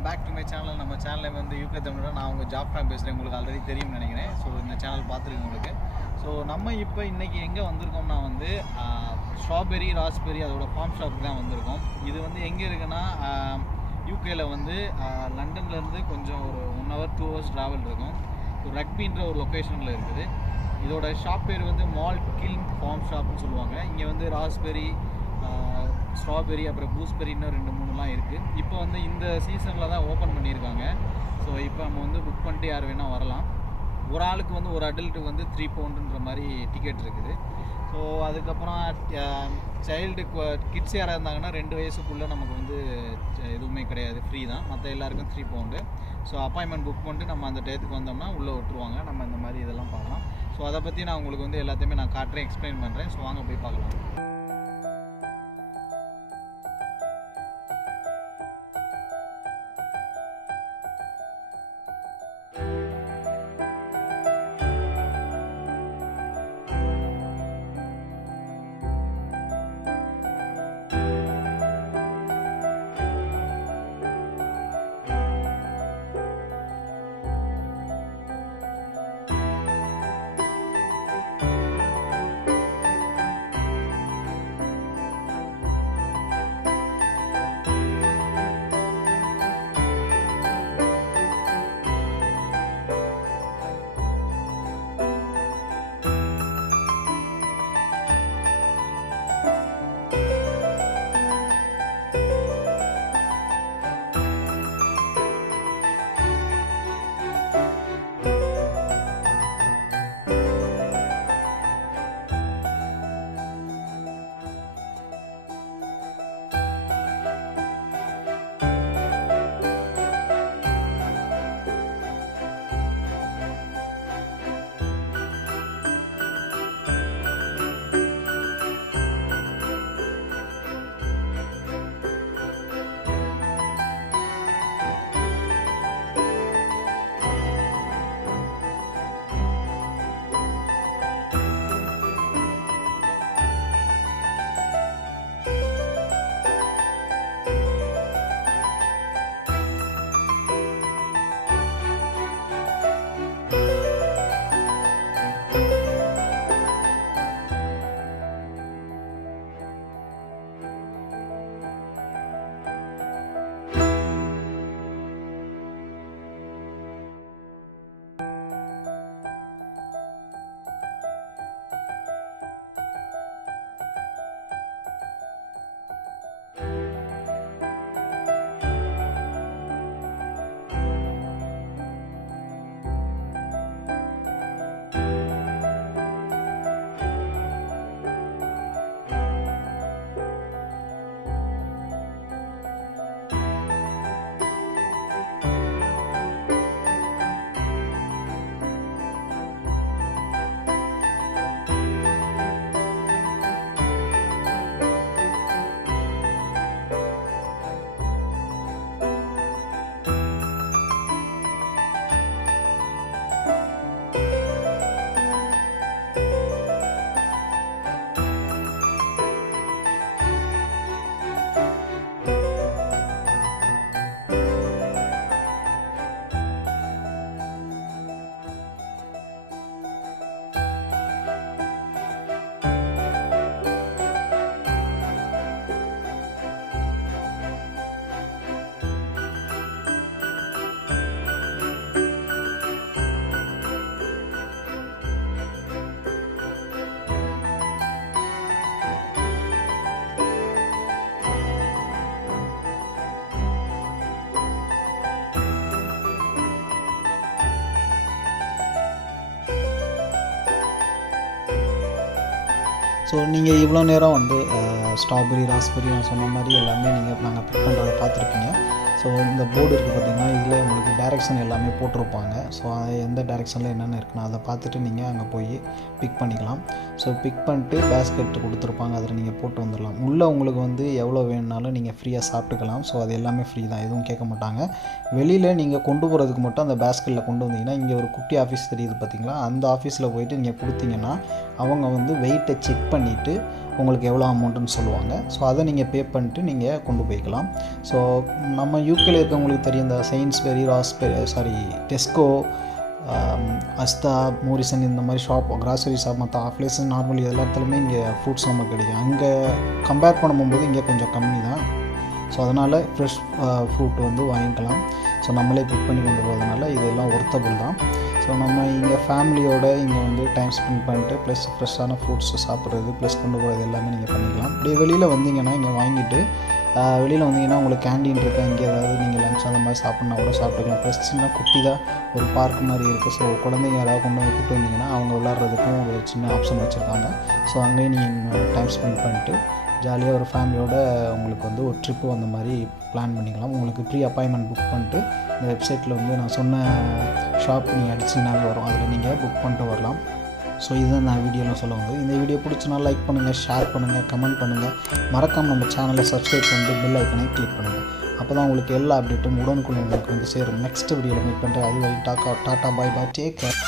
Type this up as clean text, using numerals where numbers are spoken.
Welcome back to my channel. நம்ம சேனலில் வந்து யூகே தமிழோட நான் உங்கள் ஜாப் டைம் பேசுகிறேன். உங்களுக்கு ஆல்ரெடி தெரியும்னு நினைக்கிறேன். ஸோ இந்த சேனல் பார்த்துருக்கேன் உங்களுக்கு. ஸோ நம்ம இப்போ இன்றைக்கி எங்கே வந்திருக்கோம்னா வந்து ஸ்ட்ராபெரி ராஸ்பெரி அதோட ஃபார்ம் ஷாப்புக்கு தான் வந்திருக்கோம். இது வந்து எங்கே இருக்குன்னா யூகேயில் வந்து லண்டன்லேருந்து கொஞ்சம் ஒரு 1 hour 2 hours ட்ராவல் இருக்கும். ஸோ ரக்பின்ற ஒரு லொக்கேஷனில் இருக்குது. இதோட ஷாப் பேர் வந்து மால்ட் கில்ன் ஃபார்ம் ஷாப்னு சொல்லுவாங்க. இங்கே வந்து ராஸ்பெரி, ஸ்ட்ராபெரி, அப்புறம் கூஸ்பெரி இன்னும் 2-3லாம் இருக்குது. இப்போ வந்து இந்த சீசனில் தான் ஓப்பன் பண்ணியிருக்காங்க. ஸோ இப்போ நம்ம வந்து புக் பண்ணிட்டு யார் வேணால் வரலாம். ஒரு ஆளுக்கு வந்து ஒரு அடல்ட்டுக்கு வந்து 3 poundன்ற மாதிரி டிக்கெட் இருக்குது. ஸோ அதுக்கப்புறம் சைல்டு கிட்ஸ் யாராக இருந்தாங்கன்னா 2 வயசுக்குள்ளே நமக்கு வந்து எதுவுமே கிடையாது, ஃப்ரீ தான். மற்ற எல்லாருக்கும் 3 pound. ஸோ அப்பாயின்மெண்ட் புக் பண்ணிட்டு நம்ம அந்த டயத்துக்கு வந்தோம்னா உள்ளே விட்டுருவாங்க. நம்ம இந்த மாதிரி இதெல்லாம் பார்க்கலாம். ஸோ அதை பற்றி நான் உங்களுக்கு வந்து எல்லாத்தையுமே நான் காட்டுறேன், எக்ஸ்பிளைன் பண்ணுறேன். ஸோ வாங்க போய் பார்க்கலாம். ஸோ நீங்கள் இவ்வளோ நேரம் வந்து ஸ்ட்ராபெரி ராஸ்பெரி நான் சொன்ன மாதிரி எல்லாமே நாங்கள் பிக் பண்ணுறதை பார்த்துருப்பீங்க. ஸோ இந்த போர்டு இருக்குது பார்த்திங்கன்னா, இதில் உங்களுக்கு டைரெக்ஷன் எல்லாமே போட்டிருப்பாங்க. ஸோ எந்த டைரெக்ஷனில் என்னென்ன இருக்குன்னா அதை பார்த்துட்டு நீங்கள் அங்கே போய் பிக் பண்ணிக்கலாம். ஸோ பிக் பண்ணிட்டு பேஸ்கெட் கொடுத்துருப்பாங்க, அதில் நீங்கள் போட்டு வந்துடலாம். உள்ளே உங்களுக்கு வந்து எவ்வளோ வேணுனாலும் நீங்கள் ஃப்ரீயாக சாப்பிட்டுக்கலாம். ஸோ அது எல்லாமே ஃப்ரீ தான், எதுவும் கேட்க மாட்டாங்க. வெளியில் நீங்கள் கொண்டு போகிறதுக்கு மட்டும் அந்த பேஸ்கெட்டில் கொண்டு வந்தீங்கன்னா, இங்கே ஒரு குட்டி ஆஃபீஸ் தெரியுது பார்த்திங்களா, அந்த ஆஃபீஸில் போயிட்டு நீங்கள் கொடுத்தீங்கன்னா அவங்க வந்து வெயிட்டை செக் பண்ணிவிட்டு உங்களுக்கு எவ்வளோ அமௌண்ட்டுன்னு சொல்லுவாங்க. ஸோ அதை நீங்கள் பே பண்ணிட்டு நீங்கள் கொண்டு போய்க்கலாம். ஸோ நம்ம யூகேல இருக்கவங்களுக்கு தெரியும், இந்த செயின்ஸ்பெரி, ராஸ்பெரி, டெஸ்கோ, அஸ்தா, மோரிசன் இந்த மாதிரி ஷாப், கிராசரி ஷாப், மற்ற ஆஃப்லேஸ் நார்மலி எல்லாத்துலேயுமே இங்கே ஃப்ரூட்ஸ் நமக்கு கிடைக்கும். அங்கே கம்பேர் பண்ணும்போது இங்கே கொஞ்சம் கம்மி தான். ஸோ அதனால் ஃப்ரெஷ் ஃப்ரூட் வந்து வாங்கிக்கலாம். ஸோ நம்மளே பிக் பண்ணி கொண்டு போகிறதுனால இதெல்லாம் ஒர்த்தபிள் தான். ஸோ நம்ம இங்கே ஃபேமிலியோடு இங்கே வந்து டைம் ஸ்பெண்ட் பண்ணிட்டு ப்ளஸ் ஃப்ரெஷ்ஷான ஃப்ரூட்ஸ் சாப்பிட்றது ப்ளஸ் கொண்டு போகிறது எல்லாமே நீங்கள் பண்ணிக்கலாம். அப்படியே வெளியில் வந்தீங்கன்னா இங்கே வாங்கிட்டு வெளியில் வந்தீங்கன்னா உங்களுக்கு கேண்டீன் இருக்குது, இங்கே ஏதாவது நீங்கள் லஞ்ச் அந்த மாதிரி சாப்பிட்னா கூட சாப்பிட்டுக்கலாம். ப்ளஸ் சின்ன குட்டி தான் ஒரு பார்க் மாதிரி இருக்குது. ஸோ குழந்தைங்க யாராவது கொண்டு வந்து கூப்பிட்டு வந்தீங்கன்னா அவங்க விளாட்றதுக்கும் ஒரு சின்ன ஆப்ஷன் வச்சுருக்காங்க. ஸோ அங்கேயும் நீங்கள் டைம் ஸ்பெண்ட் பண்ணிட்டு ஜாலியாக ஒரு ஃபேமிலியோட உங்களுக்கு வந்து ஒரு ட்ரிப்பு அந்த மாதிரி பிளான் பண்ணிக்கலாம். உங்களுக்கு ப்ரீ அப்பாயின்மெண்ட் புக் பண்ணிட்டு இந்த வெப்சைட்டில் வந்து நான் சொன்ன ஷாப் நீங்கள் அடிச்சிங்கனாவே வரும், அதில் நீங்கள் புக் பண்ணிட்டு வரலாம். ஸோ இதுதான் நான் வீடியோவில் சொல்ல வந்து. இந்த வீடியோ பிடிச்சினா லைக் பண்ணுங்கள், ஷேர் பண்ணுங்கள், கமெண்ட் பண்ணுங்கள். மறக்காமல் நம்ம சேனலை சப்ஸ்கிரைப் பண்ணிட்டு பெல் ஐக்கனை கிளிக் பண்ணுங்கள். அப்போ தான் உங்களுக்கு எல்லா அப்டேட்டும் உடனுக்குள்ள உங்களுக்கு வந்து சேரும். நெக்ஸ்ட் வீடியோவில் மீட் பண்ணுறேன். அது வரை டாட்டா பாய் பாய், டேக் கேர்.